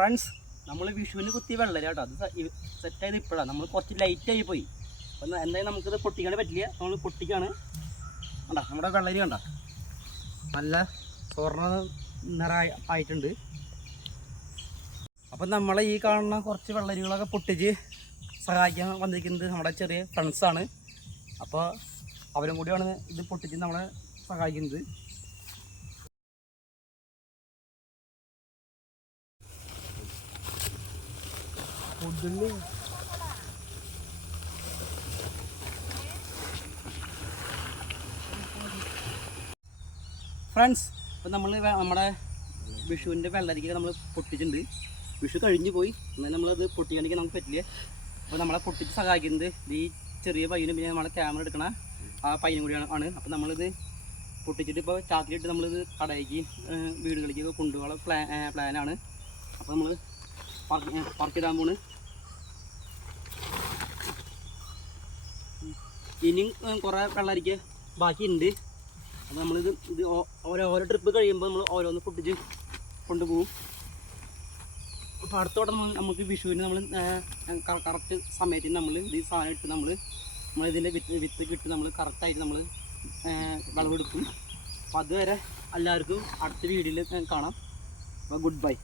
Friends, നമ്മൾ വിഷുവിന് കുത്തിയ വെള്ളരി കേട്ടോ. അത് സെറ്റായത് ഇപ്പോഴാണ്. നമ്മൾ കുറച്ച് ലൈറ്റായി പോയി. അപ്പം എന്തായാലും നമുക്കിത് പൊട്ടിക്കാൻ പറ്റില്ല. നമ്മൾ പൊട്ടിക്കാണ്. കണ്ടോ നമ്മുടെ വെള്ളരി കണ്ടോ, നല്ല സ്വർണ്ണ നിറ ആയിട്ടുണ്ട്. അപ്പം നമ്മളെ ഈ കാണുന്ന കുറച്ച് വെള്ളരികളൊക്കെ പൊട്ടിച്ച് സഹായിക്കാൻ വന്നിരിക്കുന്നത് നമ്മുടെ ചെറിയ ഫ്രണ്ട്സാണ്. അപ്പോൾ അവരും കൂടിയാണ് ഇത് പൊട്ടിച്ച് നമ്മളെ സഹായിക്കുന്നത്. ഫ്രണ്ട്സ്, ഇപ്പം നമ്മൾ നമ്മുടെ വിഷുവിൻ്റെ വെള്ളരിക്ക നമ്മൾ പൊട്ടിച്ചിട്ടുണ്ട്. വിഷു കഴിഞ്ഞ് പോയി, എന്നാൽ നമ്മളത് പൊട്ടിക്കാണ്ടിരിക്കാൻ നമുക്ക് പറ്റില്ല. അപ്പോൾ നമ്മളെ പൊട്ടിച്ച് സഹായിക്കുന്നത് ഈ ചെറിയ പയ്യനും പിന്നെ നമ്മളെ ക്യാമറ എടുക്കണ ആ പയ്യനും കൂടിയാണ്. അപ്പോൾ നമ്മളിത് പൊട്ടിച്ചിട്ട് ഇപ്പോൾ ചാക്കിലിട്ട് നമ്മളിത് കടയ്ക്ക് വീടുകളിലേക്കൊക്കെ കൊണ്ടുപോകാനുള്ള പ്ലാനാണ്. അപ്പോൾ നമ്മൾ പറക്കിടാൻ പോണ്. ഇനിയും കുറേ വെള്ളരിക്ക ബാക്കിയുണ്ട്. അപ്പോൾ നമ്മളിത് ഓരോ ട്രിപ്പ് കഴിയുമ്പോൾ നമ്മൾ ഓരോന്ന് പൊട്ടിച്ച് കൊണ്ടുപോകും. അപ്പോൾ അടുത്തോടെ നമുക്ക് വിഷുവിന് നമ്മൾ കറക്റ്റ് സമയത്തിന് നമ്മൾ ഈ സാധനം ഇട്ട് നമ്മളിതിൻ്റെ വിത്ത് കിട്ട് നമ്മൾ കറക്റ്റായിട്ട് നമ്മൾ വിളവെടുക്കും. അപ്പോൾ അതുവരെ എല്ലാവർക്കും അടുത്ത വീഡിയോയിൽ കാണാം. അപ്പോൾ ഗുഡ് ബൈ.